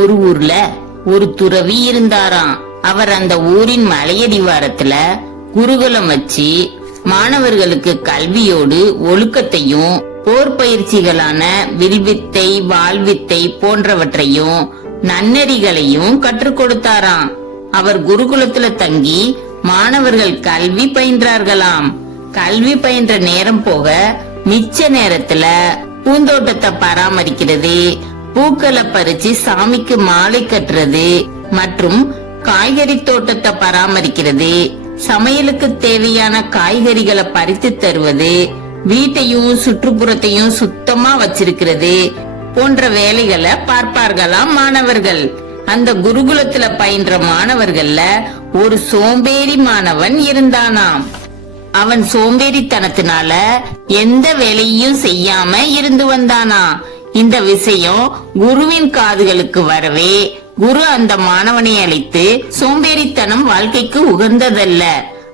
ஒரு ஊர்ல ஒரு துறவி இருந்தாராம். அவர் அந்த ஊரின் மலையடிவாரத்துல குருகுலம் வச்சு மாணவர்களுக்கு கல்வியோடு ஒழுக்கத்தையும் போர் பயிற்சிகளான வில்வித்தை வாழ்வித்தை போன்றவற்றையும் நன்னெறிகளையும் கற்றுக் கொடுத்தாராம். அவர் குருகுலத்துல தங்கி மாணவர்கள் கல்வி பயின்றார்களாம். கல்வி பயின்ற நேரம் போக மிச்ச நேரத்துல பூந்தோட்டத்தை பராமரிக்கிறது பூக்களை பறிச்சு சாமிக்கு மாலை கட்டுறது மற்றும் காய்கறி தோட்டத்தை பராமரிக்கிறது. சமையலுக்கு தேவையான காய்கறிகளை பறித்து தருவது வீட்டையும் சுற்றுப்புறத்தையும் சுத்தமா வச்சிருக்கிறது போன்ற வேலைகளை பார்ப்பார்களாம் மாணவர்கள். அந்த குருகுலத்துல பயின்ற மாணவர்கள்ல ஒரு சோம்பேறி மாணவன் இருந்தானாம். அவன் சோம்பேறித்தனத்தினால எந்த வேலையும் செய்யாம இருந்து வந்தானா. இந்த விஷயம் குருவின் காதுகளுக்கு வரவே குரு அந்த மாணவனை அழைத்து சோம்பேறித்தனம் வாழ்க்கைக்கு உகந்ததல்ல.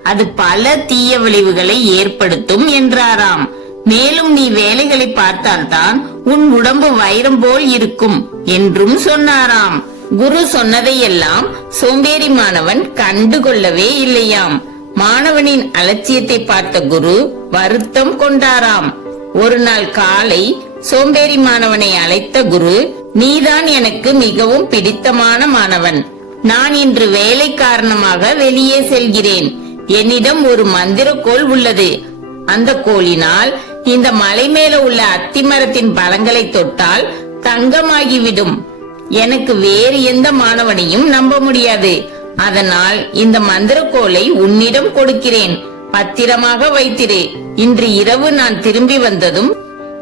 அது பல தீய விளைவுகளை ஏற்படுத்தும் என்றாராம். மேலும் நீ வேலைகளை பார்த்தால்தான் உன் உடம்பு வைரம் போல் இருக்கும் என்றும் சொன்னாராம். குரு சொன்னதையெல்லாம் சோம்பேறி மாணவன் கண்டுகொள்ளவே இல்லையாம். மாணவனின் அலட்சியத்தை பார்த்த குரு வருத்தம் கொண்டாராம். ஒரு நாள் காலை சோம்பேறி மாணவனை அழைத்த குரு நீதான் எனக்கு மிகவும் பிடித்தமான மாணவன். நான் இன்று வேலை காரணமாக வெளியே செல்கிறேன். என்னிடம் ஒரு மந்திரக்கோள் உள்ளது. அந்த கோளினால் இந்த மலை மேல உள்ள அத்திமரத்தின் பழங்களை தொட்டால் தங்கமாகிவிடும். எனக்கு வேறு எந்த மாணவனையும் நம்ப முடியாது. அதனால் இந்த மந்திரக்கோலை உன்னிடம் கொடுக்கிறேன். பத்திரமாக வைத்திரு. இன்று இரவு நான் திரும்பி வந்ததும்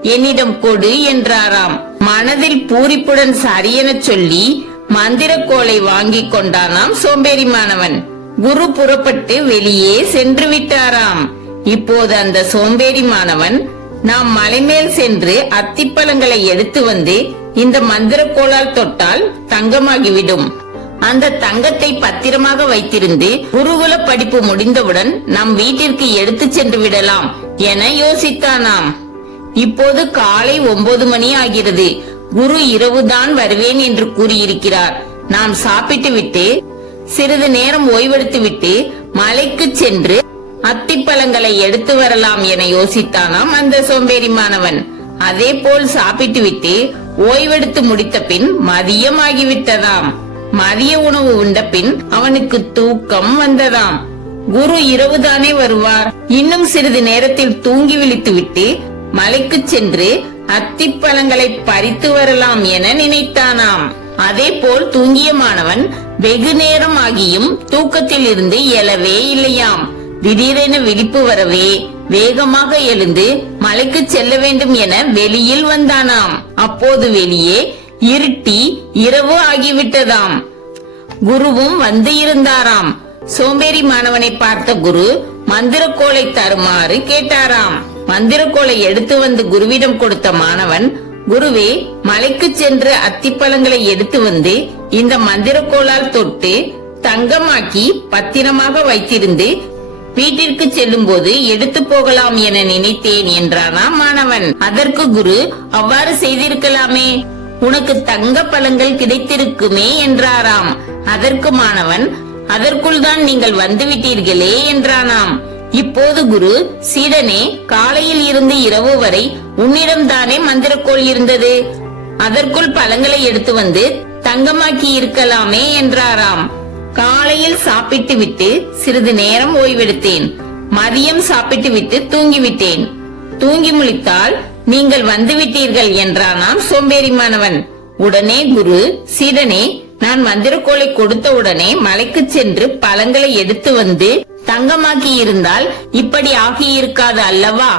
என்னிடம் கொடு என்றாராம். மனதில் பூரிப்புடன் சரியெனச் சொல்லி மந்திரக்கோலை வாங்கிக் கொண்டானாம் சோம்பேறி மாணவன். குரு புறப்பட்டு வெளியே சென்று விட்டாராம். இப்போது அந்த சோம்பேறி மாணவன் நாம் மலைமேல் சென்று அத்திப்பழங்களை எடுத்து வந்து இந்த மந்திரக்கோளால் தொட்டால் தங்கமாகிவிடும். அந்த தங்கத்தை பத்திரமாக வைத்திருந்து குருகுல படிப்பு முடிந்தவுடன் நம் வீட்டிற்கு எடுத்து சென்று விடலாம் என யோசித்தானாம். இப்போது காலை ஒன்பது மணி ஆகிறது. குரு இரவுதான் வருவேன் என்று கூறியிருக்கிறார். நாம் சாப்பிட்டு விட்டு சிறிது நேரம் ஓய்வெடுத்து விட்டு மலைக்கு சென்று அத்திப்பழங்களை எடுத்து வரலாம் என யோசித்தானாம் அந்த சோம்பேறி மாணவன் அதே போல் சாப்பிட்டு விட்டு ஓய்வெடுத்து முடித்த பின் மதியம் ஆகிவிட்டதாம் மதிய உணவு உண்ட பின் அவனுக்கு தூக்கம் வந்ததாம். குரு இரவுதானே வருவார். இன்னும் சிறிது நேரத்தில் தூங்கி விழித்து விட்டு மலைக்கு சென்று அத்திப்பழங்களை பறித்து வரலாம் என நினைத்தானாம். அதே போல் தூங்கிய மாணவன் வெகு நேரம் ஆகியும் தூக்கத்தில் இருந்து எழவே இல்லையாம். திடீரென விழிப்பு வரவே வேகமாக எழுந்து மலைக்கு செல்ல வேண்டும் என வெளியில் வந்தானாம். அப்போது வெளியே இருட்டி இரவு ஆகிவிட்டதாம். குருவும் வந்து இருந்தாராம். சோம்பேறி மாணவனை பார்த்த குரு மந்திரக்கோலை தருமாறு கேட்டாராம். மந்திரக்கோலை எடுத்து வந்து குருவிடம் கொடுத்த மாணவன் குருவே மலைக்கு சென்று அத்திப்பழங்களை எடுத்து வந்து இந்த மந்திரக்கோளால் தொட்டு தங்கமாக்கி பத்திரமாக வைத்திருந்து வீட்டிற்கு செல்லும் போது எடுத்து போகலாம் என நினைத்தேன் என்றானாம் மாணவன். அதற்கு குரு அவ்வாறு செய்திருக்கலாமே. உனக்கு தங்க பழங்கள் கிடைத்திருக்குமே என்றாராம். அதற்கு மாணவன் அதற்குள் தான் நீங்கள் வந்துவிட்டீர்களே என்றானாம். இப்போது குரு சீடனே காலையில் இருந்து இரவு வரை உன்னிடம் தானே மந்திரக்கோள் இருந்தது. அதற்குள் பழங்களை எடுத்து வந்து தங்கமாக்கி இருக்கலாமே என்றாராம். காலையில் சாப்பிட்டு விட்டு சிறிது நேரம் ஓய்வெடுத்தேன். மதியம் சாப்பிட்டு விட்டு தூங்கிவிட்டேன். தூங்கி முழித்தால் நீங்கள் வந்துவிட்டீர்கள் என்றானாம் சோம்பேறி மாணவன் உடனே குரு சீடனே நான் மந்திரக்கோளை கொடுத்த உடனே மலைக்கு சென்று பழங்களை எடுத்து வந்து தங்கமாக்கி இருந்தால் இப்படி ஆகியிருக்காது அல்லவா?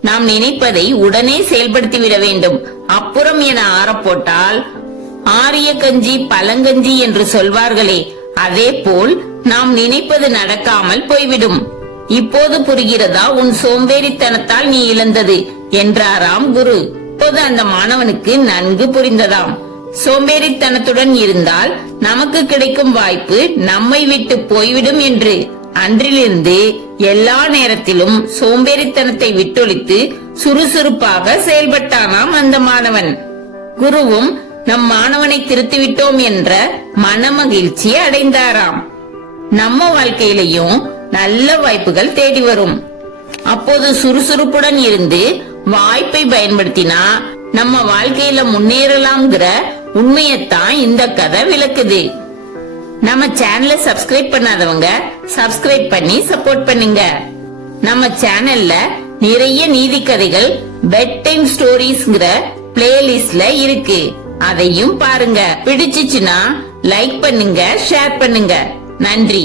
நாம் நினைப்பதை உடனே செயல்படுத்தி விட வேண்டும். அப்புறம் என ஆறப்போட்டால் ஆரிய கஞ்சி பழங்கஞ்சி என்று சொல்வார்களே அதே போல் நாம் நினைப்பது நடக்காமல் போய்விடும். இப்போது புரிகிறதா? உன் சோம்பேறித்தனத்தால் நீ இழந்தது என்றாராம் குரு. இப்போது அந்த மாணவனுக்கு நன்கு புரிந்ததாம். சோம்பேறித்தனத்துடன் இருந்தால் நமக்கு கிடைக்கும் வாய்ப்பு நம்மை விட்டு போய்விடும் என்று. அன்றிலிருந்து எல்லா நேரத்திலும் சோம்பேறித்தனத்தை விட்டொழித்து சுறுசுறுப்பாக செயல்பட்டானாம் அந்த மாணவன். குருவும் நம் மாணவனை திருத்திவிட்டோம் என்ற மனமகிழ்ச்சி அடைந்தாராம். நம்ம வாழ்க்கையிலையும் நல்ல வாய்ப்புகள் தேடி வரும். அப்போது சுறுசுறுப்புடன் இருந்து வாய்ப்பை பயன்படுத்தினா நம்ம வாழ்க்கையில முன்னேறலாம்ங்கிற உண்மையத்தான் இந்த கதை விளக்குது. நம்ம சேனலை சப்ஸ்கிரைப் பண்ணாதவங்க சப்ஸ்கிரைப் பண்ணி சப்போர்ட் பண்ணுங்க. நம்ம சேனல்ல நிறைய நீதி கதைகள் பெட் டைம் ஸ்டோரிஸ்ங்கிற பிளேலிஸ்ட்ல இருக்கு. அதையும் பாருங்க. பிடிச்சிச்சுன்னா லைக் பண்ணுங்க ஷேர் பண்ணுங்க. நன்றி.